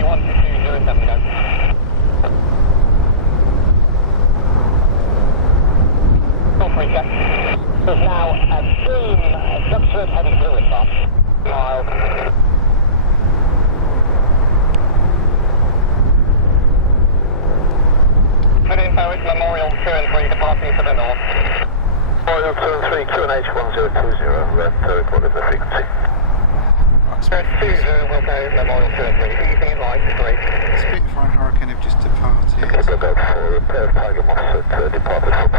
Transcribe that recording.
120, go. There's now a boom, Duxford heading through it, Bob. Mild. Good info, it's Memorial 2 and 3 departing to the north. Memorial 2 and 3, QNH 1020, red reported the frequency. Right, 20 will go Memorial 2 and 3. Anything in light is great. Spitfire and Hurricane have just departed. Go for repair, Tiger Moss departed from